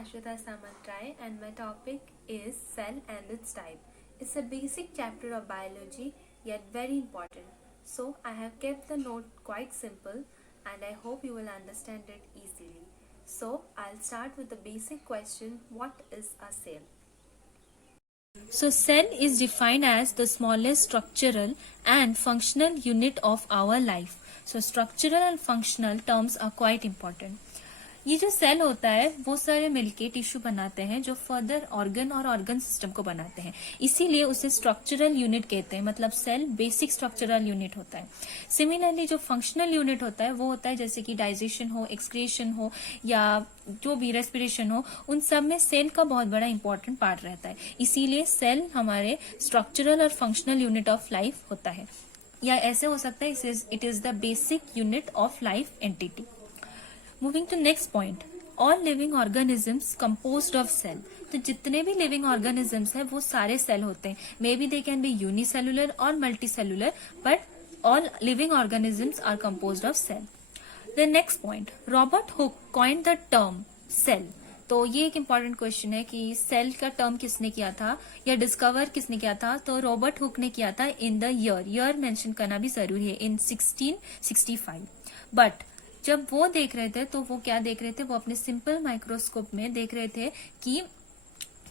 Ashwita Samantrai and my topic is cell and its type. It's a basic chapter of biology yet very important. So I have kept the note quite simple and I hope you will understand it easily. So I'll start with the basic question, what is a cell? So cell is defined as the smallest structural and functional unit of our life. So structural and functional terms are quite important. ये जो cell होता है वो सारे मिलके tissue बनाते हैं जो फर्दर ऑर्गन और ऑर्गन सिस्टम को बनाते हैं, इसीलिए उसे स्ट्रक्चरल यूनिट कहते हैं. मतलब सेल बेसिक स्ट्रक्चरल यूनिट होता है. सिमिलरली जो फंक्शनल यूनिट होता है वो होता है जैसे कि डाइजेशन हो, एक्सक्रीशन हो या जो भी रेस्पिरेशन हो, उन सब में सेल का बहुत बड़ा इंपॉर्टेंट पार्ट रहता है. इसीलिए सेल हमारे स्ट्रक्चरल और फंक्शनल यूनिट ऑफ लाइफ होता है, या ऐसे हो सकता है it is the basic unit of life entity. Moving to next point, all living organisms composed of cell. तो जितने भी लिविंग ऑर्गेनिजम्स हैं वो सारे सेल होते हैं. May be they can be unicellular और multicellular, but all living organisms are composed of cell. The next point, Robert Hooke coined the term cell. तो ये एक इम्पॉर्टेंट क्वेश्चन है कि सेल का टर्म किसने किया था या डिस्कवर किसने किया था. तो रॉबर्ट हुक ने किया था इन द ईयर मेंशन करना भी जरूरी है, इन 1665. बट जब वो देख रहे थे तो वो क्या देख रहे थे, वो अपने सिंपल माइक्रोस्कोप में देख रहे थे कि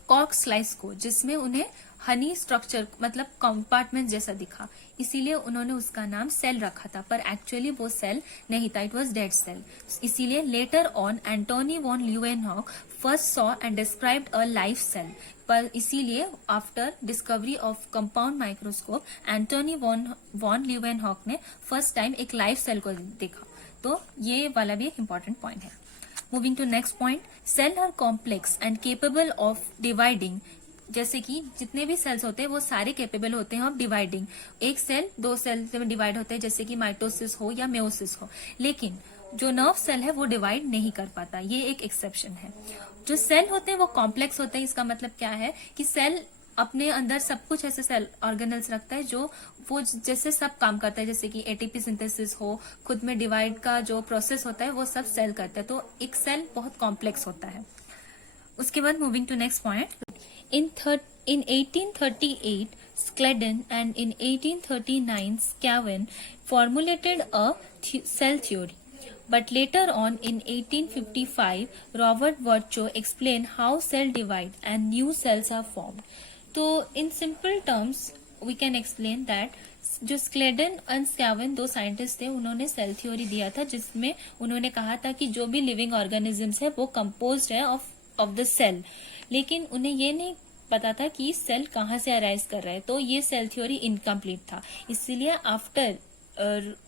कॉर्क स्लाइस को, जिसमें उन्हें हनी स्ट्रक्चर मतलब कंपार्टमेंट जैसा दिखा, इसीलिए उन्होंने उसका नाम सेल रखा था. पर एक्चुअली वो सेल नहीं था, इट वाज डेड सेल. इसीलिए later on Antonie van Leeuwenhoek first saw and described a life cell. पर इसीलिए after discovery of compound microscope Antonie van Leeuwenhoek ने फर्स्ट टाइम एक लाइफ सेल को देखा. तो ये वाला भी एक इम्पॉर्टेंट पॉइंट है. Moving to next point, cell are complex and capable of dividing. जैसे कि जितने भी सेल्स होते हैं वो सारे केपेबल होते हैं ऑफ डिवाइडिंग. एक सेल दो सेल में डिवाइड होते हैं जैसे कि माइटोसिस हो या मेयोसिस हो, लेकिन जो नर्व सेल है वो डिवाइड नहीं कर पाता. ये एक एक्सेप्शन है. जो सेल होते हैं वो कॉम्प्लेक्स होते हैं. इसका मतलब क्या है कि सेल अपने अंदर सब कुछ ऐसे सेल ऑर्गेनल्स रखता है जो वो जैसे सब काम करता है, जैसे कि एटीपी सिंथेसिस हो, खुद में डिवाइड का जो प्रोसेस होता है वो सब सेल करता है. तो एक सेल बहुत कॉम्प्लेक्स होता है. उसके बाद moving to next point, in 1838 Scleden and in 1839 Scavin formulated a cell theory. But later on in 1855 Robert Virchow explained how cell divide and new cells are formed. तो in simple terms we can explain that जो Schleiden and स्कैवन दो scientist थे, उन्होंने cell theory दिया था जिसमें उन्होंने कहा था कि जो भी लिविंग ऑर्गेनिजम्स है वो कंपोज्ड है ऑफ द सेल. लेकिन उन्हें ये नहीं पता था कि सेल कहाँ से अराइज कर रहा है. तो ये सेल थ्योरी इनकम्प्लीट था. इसीलिए आफ्टर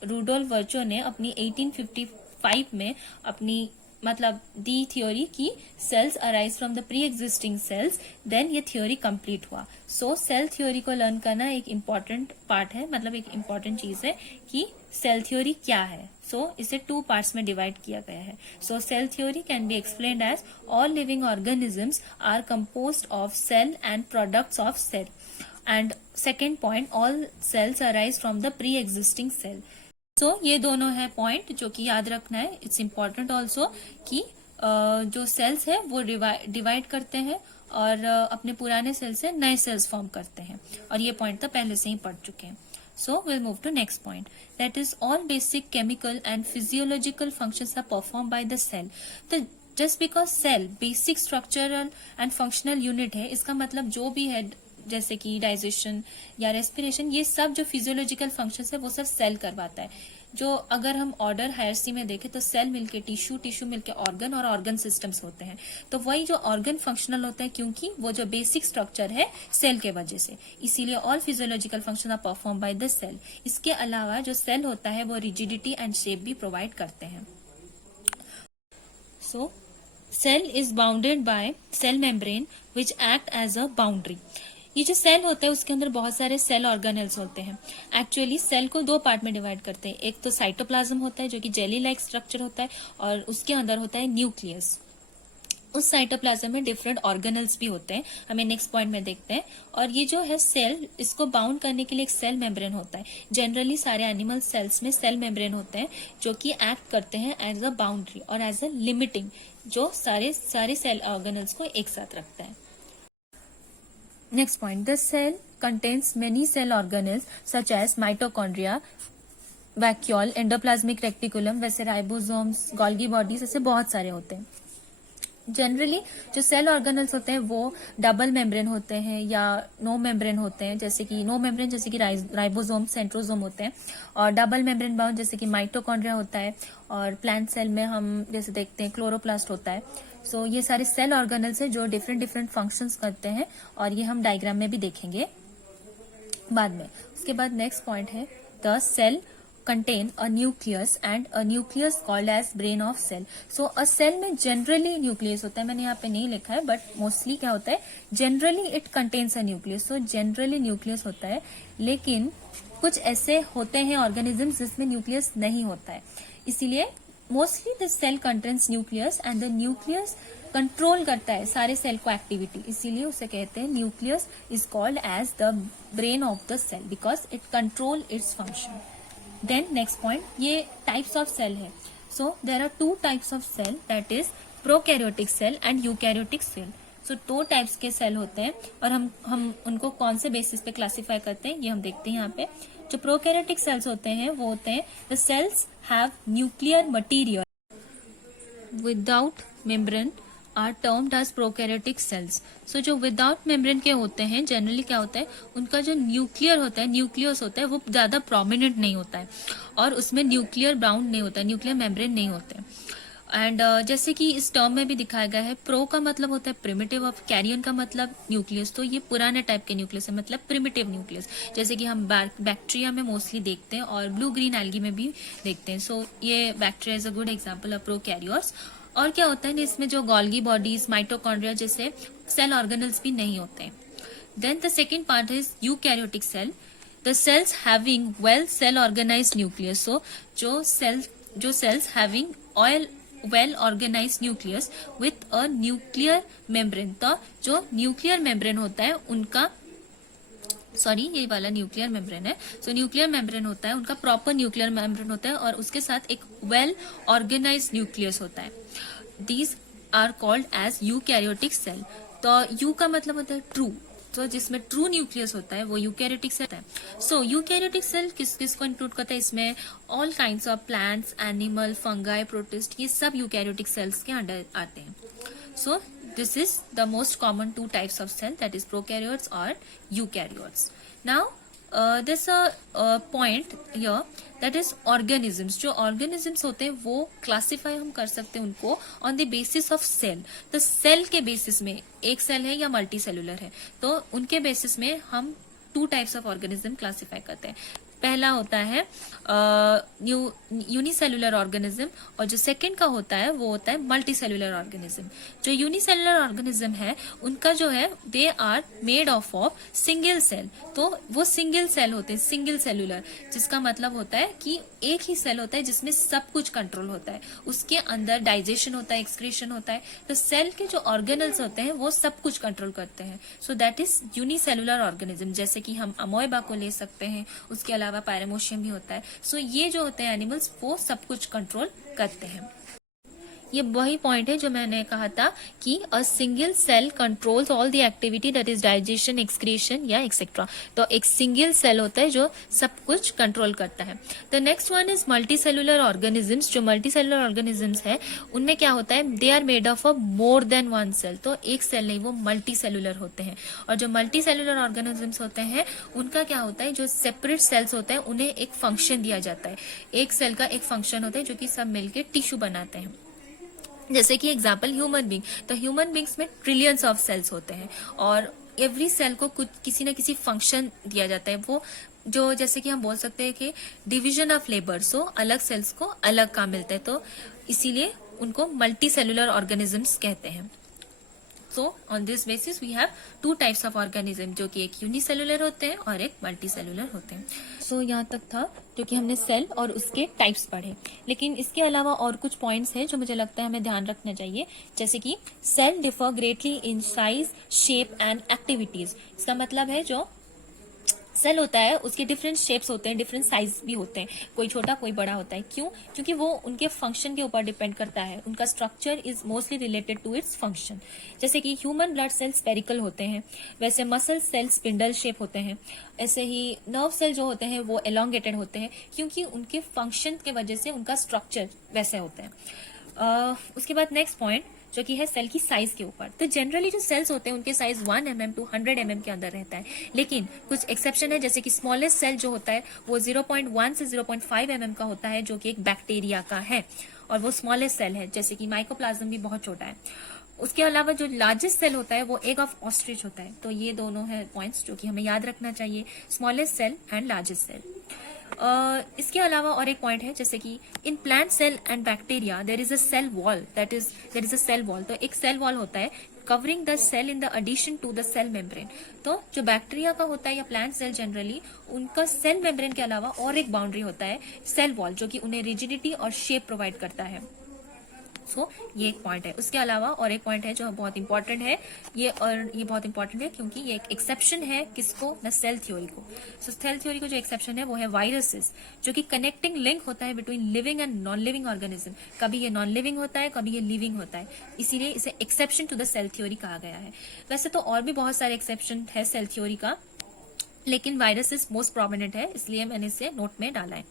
रूडोल्फ वर्चो ने अपनी 1855 में अपनी मतलब दी थ्योरी की cells arise from the pre existing cells, then ये थ्योरी कंप्लीट हुआ. सो सेल थ्योरी को लर्न करना एक इम्पॉर्टेंट पार्ट है, मतलब एक इम्पॉर्टेंट चीज है कि सेल थ्योरी क्या है. सो इसे 2 पार्ट्स में डिवाइड किया गया है. So cell theory can be explained as all living organisms are composed of cell and products of cell. And second point, all cells arise from the pre existing cell. So ये दोनों है point जो कि याद रखना है. It's important also कि जो सेल्स है वो डिवाइड करते हैं और अपने पुराने सेल से नए सेल्स फॉर्म करते हैं, और ये पॉइंट तो पहले से ही पढ़ चुके हैं. So will move to next point, that is all basic chemical and physiological functions are perform by the cell. तो just because cell basic structural and functional unit है, इसका मतलब जो भी है जैसे कि डाइजेशन या रेस्पिरेशन, ये सब जो फिजियोलॉजिकल फंक्शंस है वो सब सेल करवाता है. जो अगर हम ऑर्डर हायरसी में देखें तो सेल मिलके टिश्यू मिलके ऑर्गन और ऑर्गन सिस्टम्स होते हैं. तो वही जो ऑर्गन फंक्शनल होते हैं क्योंकि वो जो बेसिक स्ट्रक्चर है सेल के वजह से, इसीलिए all physiological function are perform by the cell. इसके अलावा जो सेल होता है वो रिजिडिटी एंड शेप भी प्रोवाइड करते हैं. So cell is bounded by cell membrane which act as a boundary. ये जो सेल होता है उसके अंदर बहुत सारे सेल ऑर्गेनल्स होते हैं. एक्चुअली सेल को 2 पार्ट में डिवाइड करते हैं. एक तो साइटोप्लाज्म होता है जो कि जेली लाइक स्ट्रक्चर होता है, और उसके अंदर होता है न्यूक्लियस. उस साइटोप्लाज्म में डिफरेंट ऑर्गेनल्स भी होते हैं, हमें नेक्स्ट पॉइंट में देखते हैं। और ये जो है सेल, इसको बाउंड करने के लिए एक सेल मेम्ब्रेन होता है। जनरली सारे एनिमल सेल्स में सेल मेम्ब्रेन होते हैं जो कि एक्ट करते हैं एज अ बाउंड्री और एज अ लिमिटिंग, जो सारे सेल ऑर्गेनल्स को एक साथ रखता है। Next point, the cell contains many cell organelles such as mitochondria, vacuole, endoplasmic reticulum, वैसे राइबोसोम्स, गोल्गी बॉडीज, ऐसे बहुत सारे होते हैं। जनरली जो सेल ऑर्गेनल्स होते हैं वो डबल मेम्ब्रेन होते हैं या नो मेम्ब्रेन होते हैं, जैसे कि नो मेम्ब्रेन जैसे कि राइबोसोम, सेंट्रोसोम होते हैं, और डबल मेम्ब्रेन बाउंड जैसे कि माइटोकॉन्ड्रिया होता है, और प्लांट सेल में हम जैसे देखते हैं क्लोरोप्लास्ट होता है। सो ये सारे सेल ऑर्गेनल्स हैं जो डिफरेंट फंक्शंस करते हैं, और ये हम डायग्राम में भी देखेंगे बाद में। उसके बाद नेक्स्ट पॉइंट है, the cell contain a nucleus and a nucleus called as brain of cell. So a cell में generally nucleus होता है, मैंने यहाँ पे नहीं लिखा है बट मोस्टली क्या होता है, generally it contains a nucleus. So generally nucleus होता है, लेकिन कुछ ऐसे होते हैं ऑर्गेनिजम्स जिसमें न्यूक्लियस नहीं होता है, इसीलिए mostly the cell contains nucleus and the nucleus control करता है सारे सेल को एक्टिविटी, इसीलिए उसे कहते हैं nucleus is called as the brain of the cell because it control its function. Then next point, ये टाइप्स ऑफ सेल है। So there are two types of cell, that is prokaryotic cell and eukaryotic cell. So दो types के cell होते हैं, और हम उनको कौन से बेसिस पे क्लासिफाई करते हैं ये हम देखते हैं यहाँ पे। जो प्रोकैरियोटिक सेल्स होते हैं वो होते हैं the cells have nuclear material without membrane are termed as prokaryotic cells. So जो विदाउट मेम्ब्रेन के होते हैं जनरली क्या होता है, उनका जो न्यूक्लियर होता है, न्यूक्लियस होता है, वो ज्यादा प्रोमिनेंट नहीं होता है, और उसमें न्यूक्लियर बाउंड नहीं होता है, न्यूक्लियर मेम्ब्रेन नहीं होते हैं। एंड जैसे कि इस टर्म में भी दिखाया गया है, प्रो का मतलब होता है प्रिमिटिव, और कैरियन का मतलब न्यूक्लियस, तो ये पुराने टाइप के न्यूक्लियस है, मतलब प्रिमिटिव न्यूक्लियस, जैसे कि हम बैक्टीरिया में मोस्टली देखते हैं और ब्लू ग्रीन एल्गी में भी देखते हैं। सो ये bacteria is a good example of prokaryotes. और क्या होता है इसमें, जो गोल्गी बॉडीज, माइटोकॉन्ड्रिया जैसे सेल ऑर्गेनल्स भी नहीं होते हैं। Then the second part is eukaryotic cell, the cells having well cell organized nucleus. So जो cells having well organized nucleus with a nuclear membrane, तो जो न्यूक्लियर मेम्ब्रेन होता है उनका, सॉरी ये वाला न्यूक्लियर मेम्ब्रेन है, सो न्यूक्लियर मेम्ब्रेन होता है उनका, प्रॉपर न्यूक्लियर मेम्ब्रेन होता है, और उसके साथ एक वेल ऑर्गेनाइज्ड न्यूक्लियस होता है। These are called as eukaryotic cell. तो यू का मतलब होता है ट्रू, तो जिसमें ट्रू न्यूक्लियस होता है वो यूकैरियोटिक सेल है। सो यूकैरियोटिक सेल किसको इंक्लूड करता है, इसमें all kinds of plants, animal, fungi, protist, ये सब यूकैरियोटिक सेल्स के अंडर आते हैं। सो this is the most common two types of cell, that is prokaryotes or eukaryotes. Now there's a point here, that is organisms. जो organisms होते हैं वो classify हम कर सकते हैं उनको on the basis of cell. तो cell के basis में एक cell है या multicellular है, तो उनके basis में हम two types of organism classify करते हैं। पहला होता है यूनिसेलुलर ऑर्गेनिज्म, और जो सेकंड का होता है वो होता है मल्टीसेलुलर ऑर्गेनिज्म। जो यूनिसेलुलर ऑर्गेनिज्म है उनका जो है they are made of single cell, तो वो सिंगल सेल होते हैं, सिंगल सेलुलर, जिसका मतलब होता है कि एक ही सेल होता है जिसमें सब कुछ कंट्रोल होता है, उसके अंदर डाइजेशन होता है, एक्सक्रीशन होता है, तो सेल के जो ऑर्गेनल्स होते हैं वो सब कुछ कंट्रोल करते हैं। So that is unicellular organism, जैसे कि हम अमोएबा को ले सकते हैं, उसके अलावा पैरामोशियम भी होता है। सो ये जो होते हैं एनिमल्स वो सब कुछ कंट्रोल करते हैं। ये वही पॉइंट है जो मैंने कहा था कि a single cell controls all the activity, that is digestion, excretion या एक्सेट्रा। तो एक सिंगल सेल होता है जो सब कुछ कंट्रोल करता है। The next one is multicellular organisms. जो मल्टीसेलुलर ऑर्गेनिजम्स है उनमें क्या होता है, they are made of more than one cell, तो एक सेल नहीं, वो मल्टीसेलुलर होते हैं। और जो मल्टीसेलुलर ऑर्गेनिजम्स होते हैं उनका क्या होता है, जो सेपरेट सेल्स होते हैं उन्हें एक फंक्शन दिया जाता है, एक सेल का एक फंक्शन होता है जो कि सब मिलकर टिश्यू बनाते हैं। जैसे कि एग्जाम्पल ह्यूमन बींग, तो ह्यूमन बींग्स में ट्रिलियंस ऑफ सेल्स होते हैं, और एवरी सेल को कुछ किसी न किसी फंक्शन दिया जाता है। वो जो जैसे कि हम बोल सकते हैं कि डिवीजन ऑफ लेबर, सो अलग सेल्स को अलग काम मिलता है, तो इसीलिए उनको मल्टी सेलुलर ऑर्गेनिजम्स कहते हैं। So on this basis we have two types of organism, जो कि एक यूनिसेलुलर होते हैं और एक मल्टीसेलुलर होते हैं. सो यहाँ तक था जो कि हमने सेल और उसके टाइप्स पढ़े. लेकिन इसके अलावा और कुछ पॉइंट्स हैं जो मुझे लगता है हमें ध्यान रखना चाहिए, जैसे कि cell differ greatly in size, shape and activities. इसका मतलब है जो सेल होता है उसके डिफरेंट शेप्स होते हैं, डिफरेंट साइज भी होते हैं, कोई छोटा कोई बड़ा होता है. क्यों? क्योंकि वो उनके फंक्शन के ऊपर डिपेंड करता है. उनका structure is mostly related to its function. जैसे कि ह्यूमन ब्लड सेल स्पेरिकल होते हैं, वैसे मसल सेल स्पिंडल शेप होते हैं. ऐसे ही नर्व सेल जो होते हैं वो एलोंगेटेड होते हैं, क्योंकि उनके फंक्शन के वजह से उनका स्ट्रक्चर वैसे होते हैं. उसके बाद नेक्स्ट पॉइंट जो कि है सेल की साइज के ऊपर. तो जनरली जो सेल्स होते हैं उनके साइज 1 mm टू 100 mm के अंदर रहता है. लेकिन कुछ एक्सेप्शन है, जैसे कि स्मॉलेस्ट सेल जो होता है वो 0.1 से 0.5 mm का होता है, जो कि एक बैक्टीरिया का है, और वो स्मॉलेस्ट सेल है. जैसे कि माइकोप्लाज्म भी बहुत छोटा है. उसके अलावा जो लार्जेस्ट सेल होता है वो एग ऑफ ऑस्ट्रिच होता है. तो ये दोनों है पॉइंट्स जो कि हमें याद रखना चाहिए, smallest cell and largest cell. इसके अलावा और एक पॉइंट है, जैसे कि in plant cell and bacteria there is a cell wall, there is a cell wall. तो एक सेल वॉल होता है covering the cell in the addition to the cell membrane. तो जो बैक्टीरिया का होता है या प्लांट सेल जनरली, उनका सेल मेम्ब्रेन के अलावा और एक बाउंड्री होता है सेल वॉल, जो कि उन्हें रिजिडिटी और शेप प्रोवाइड करता है. सो ये एक पॉइंट है. उसके अलावा और एक पॉइंट है जो बहुत इंपॉर्टेंट है, ये बहुत इंपॉर्टेंट है क्योंकि ये एक एक्सेप्शन है किसको, न सेल थ्योरी को. सो सेल थ्योरी को जो एक्सेप्शन है वो है वायरसेस, जो कि कनेक्टिंग लिंक होता है between living and non living organism. कभी ये नॉन लिविंग होता है, कभी ये लिविंग होता है, इसीलिए इसे exception to the cell theory कहा गया है. वैसे तो और भी बहुत सारे एक्सेप्शन है सेल थ्योरी का, लेकिन वायरसेस मोस्ट प्रोमिनेंट है, इसलिए मैंने इसे नोट में डाला है.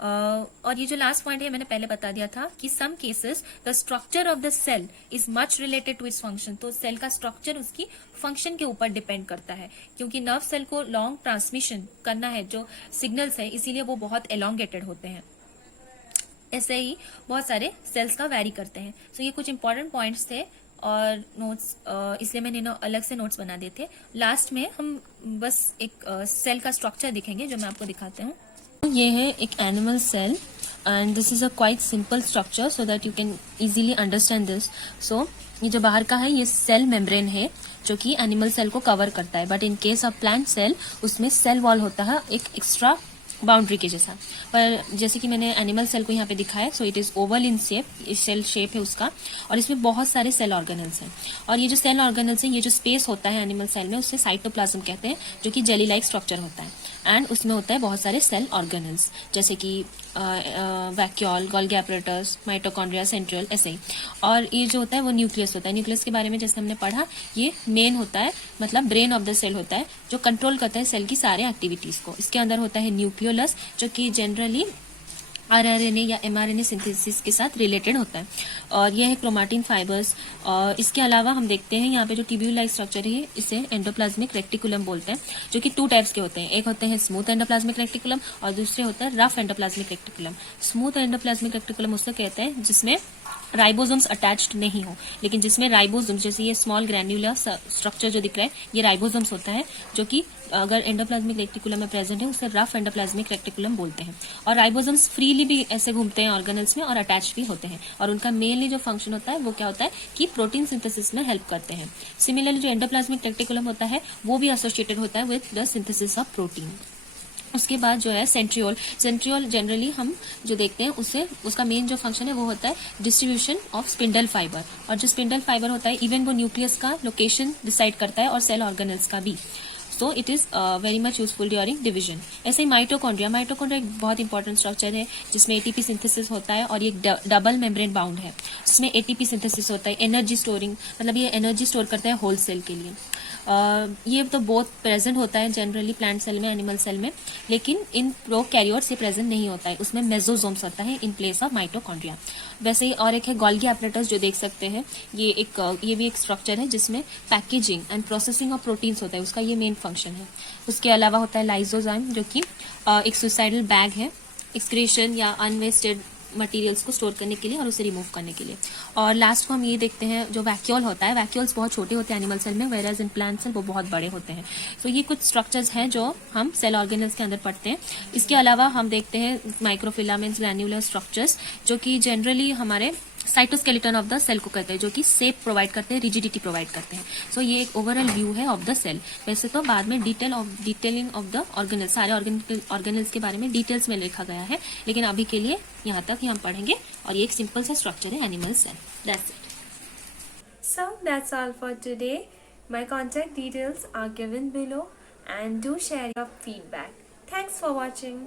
और ये जो लास्ट पॉइंट है मैंने पहले बता दिया था कि some cases the structure of the cell is much related to its function. तो सेल का स्ट्रक्चर उसकी फंक्शन के ऊपर डिपेंड करता है, क्योंकि नर्व सेल को लॉन्ग ट्रांसमिशन करना है जो सिग्नल्स है, इसीलिए वो बहुत एलोंगेटेड होते हैं. ऐसे ही बहुत सारे सेल्स का वैरी करते हैं. सो ये कुछ इंपॉर्टेंट पॉइंट्स थे और नोट्स, इसलिए मैंने अलग से नोट्स बना दिए थे. लास्ट में हम बस एक सेल का स्ट्रक्चर दिखेंगे जो मैं आपको दिखाते हूँ. ये है एक animal cell and this is a quite simple structure so that you can easily understand this. So ये जो बाहर का है ये सेल मेम्ब्रेन है जो कि एनिमल सेल को कवर करता है, but in case of plant cell उसमें सेल वॉल होता है एक एक्स्ट्रा बाउंड्री के जैसा. पर जैसे कि मैंने एनिमल सेल को यहाँ पे दिखाया, so it is oval in shape, cell shape है उसका, और इसमें बहुत सारे सेल ऑर्गेनल्स हैं. और ये जो सेल ऑर्गेनल्स हैं, ये जो स्पेस होता है एनिमल सेल में, उससे साइटोप्लाज्म कहते हैं, जो कि जेली लाइक स्ट्रक्चर होता है. एंड उसमें होता है बहुत सारे सेल ऑर्गेनल्स, जैसे कि vacuole, Golgi apparatus, mitochondria, centriole, ऐसे ही. और ये जो होता है वो न्यूक्लियस होता है. न्यूक्लियस के बारे में जैसे हमने पढ़ा, ये मेन होता है, मतलब ब्रेन ऑफ द सेल होता है, जो कंट्रोल करता है सेल की सारे एक्टिविटीज को. इसके अंदर होता है न्यूक्लियोलस, जो कि जनरली आरआरएनए या एमआरएनए सिंथेसिस के साथ रिलेटेड होता है. और यह है क्रोमाटिन फाइबर्स. और इसके अलावा हम देखते हैं यहाँ पे जो ट्यूब्यूल लाइक स्ट्रक्चर है, इसे एंडोप्लाज्मिक रेक्टिकुलम बोलते हैं, जो कि 2 टाइप्स के होते हैं. एक होते हैं स्मूथ एंडोप्लाज्मिक रेक्टिकुलम और दूसरे होता है rough endoplasmic reticulum. Smooth endoplasmic reticulum उससे कहते हैं जिसमें राइबोसोम्स अटैच्ड नहीं हो, लेकिन जिसमें राइबोसोम्स, जैसे ये स्मॉल ग्रैन्युलर स्ट्रक्चर जो दिख रहा है, ये राइबोसोम्स होता है, जो कि अगर एंडोप्लाज्मिक रेक्टिकुलम में प्रेजेंट है उसे रफ एंडोप्लाज्मिक रेक्टिकुलम बोलते हैं. और राइबोसोम्स फ्रीली भी ऐसे घूमते हैं ऑर्गेनल्स में और अटैच भी होते हैं, और उनका मेनली जो फंक्शन होता है वो क्या होता है कि प्रोटीन सिंथेसिस में हेल्प करते हैं. सिमिलरली जो एंडोप्लाज्मिक रेक्टिकुलम होता है वो भी एसोसिएटेड होता है with the synthesis of protein. उसके बाद जो है सेंट्रियोल. सेंट्रियोल जनरली हम जो देखते हैं उसका मेन जो फंक्शन है वो होता है डिस्ट्रीब्यूशन ऑफ स्पिंडल फाइबर. और जो स्पिंडल फाइबर होता है, इवन वो न्यूक्लियस का लोकेशन डिसाइड करता है और सेल ऑर्गेनल्स का भी. सो it is very much useful during division. ऐसे ही माइटोकॉन्ड्रिया एक बहुत इंपॉर्टेंट स्ट्रक्चर है जिसमें एटीपी सिंथेसिस होता है, और ये डबल मेम्ब्रेन बाउंड है जिसमें एटीपी सिंथेसिस होता है. एनर्जी स्टोरिंग, मतलब ये एनर्जी स्टोर करता है होल सेल के लिए. ये तो बहुत प्रेजेंट होता है जनरली प्लांट सेल में, एनिमल सेल में, लेकिन इन प्रोकैरियोट्स ये प्रेजेंट नहीं होता है. उसमें मेसोसोम्स होता है इन प्लेस ऑफ माइटोकॉन्ड्रिया. वैसे ही और एक है गोल्गी एपरेटस जो देख सकते हैं, ये भी एक स्ट्रक्चर है जिसमें packaging and processing of proteins होता है, उसका ये मेन फंक्शन है. उसके अलावा होता है लाइसोजाइम, जो कि एक सुसाइडल बैग है, एक्सक्रीशन या अनवेस्टेड मटेरियल्स को स्टोर करने के लिए और उसे रिमूव करने के लिए। और लास्ट को हम ये देखते हैं, जो वैक्यूल होता है, वैक्यूल्स बहुत छोटे होते हैं एनिमल सेल में, वेराज इन प्लांट सेल वो बहुत बड़े होते हैं। तो ये कुछ स्ट्रक्चर्स हैं जो हम सेल ऑर्गेनल्स के अंदर पढ़ते हैं। इसके अलावा हम देखते हैं माइक्रोफिलामेंट्स, ग्रैन्युलर स्ट्रक्चर्स, जो कि जनरली हमारे साइटोस्केलेटन ऑफ द सेल को कहते हैं, जो कि शेप प्रोवाइड करते हैं, रिजिडिटी प्रोवाइड करते हैं। सो ये एक ओवरऑल व्यू है ऑफ द सेल। वैसे तो बाद में डिटेलिंग ऑफ द ऑर्गेनल, सारे ऑर्गेनल्स के बारे में डिटेल्स में लिखा गया है, लेकिन अभी के लिए यहाँ तक ही हम पढ़ेंगे। और ये एक सिंपल सा स्ट्रक्चर है animal cell. That's it. So that's all for today. My contact details are given below and do share your feedback. Thanks for watching.